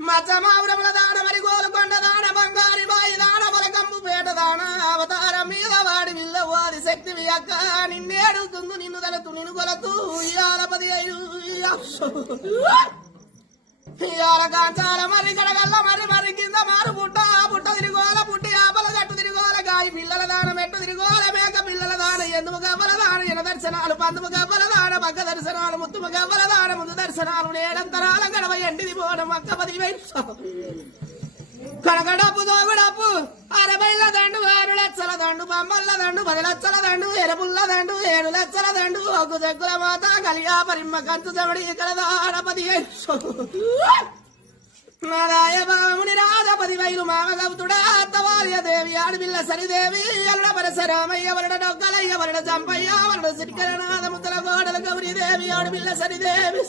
మచ్చమావురముల దాన మరి గోలుకొండ దాన బంగారి బాయి దాన మొలకంపు పేట దాన అవతారం మీద వాడి విల్లవాది శక్తివి అక్క నిన్నేడుతుంది నిన్ను తలతు నిన్ను కొలతూ ఇయాలపది ఇయాల కాంచాల మరి కడగల్ల మరి కింద మారు పుట్ట పుట్ట తిరిగోల పుట్టి ఆపల గట్టు తిరిగోల గాయి పిల్లల దాన మెట్టు తిరిగోల మేక పిల్లల దాన ఎందుము గవ్వల దాన ఎన దర్శనాలు పందుము గవ్వల దాన పక్క దర్శనాలు ముత్తుము గవ్వల దాన ముందు దర్శనాలు నేడంతరాల గడవ ఎండిది పోవడం అక్క 10,000 కనకడప్పు దోగుడప్పు 60,000 దండు 6 లక్షల దండు బొమ్మల దండు 10 లక్షల దండు ఎరపుల్ల దండు 7 లక్షల దండు ఒగ్గు దగ్గుల మాత కలియా పరిమ్మ కంచు దవడి కలదాడ 10,000 నారాయ బాముని రాజ 10,000 మామగౌతుడా అత్తవార్య దేవి ఆడపిల్ల సరిదేవి అల్ల పరశరామయ్య వరడ డొక్కలయ్య వరడ చంపయ్య వరడ సిరికరనాథ ముద్దల గోడల గౌరీదేవి ఆడపిల్ల సరిదేవి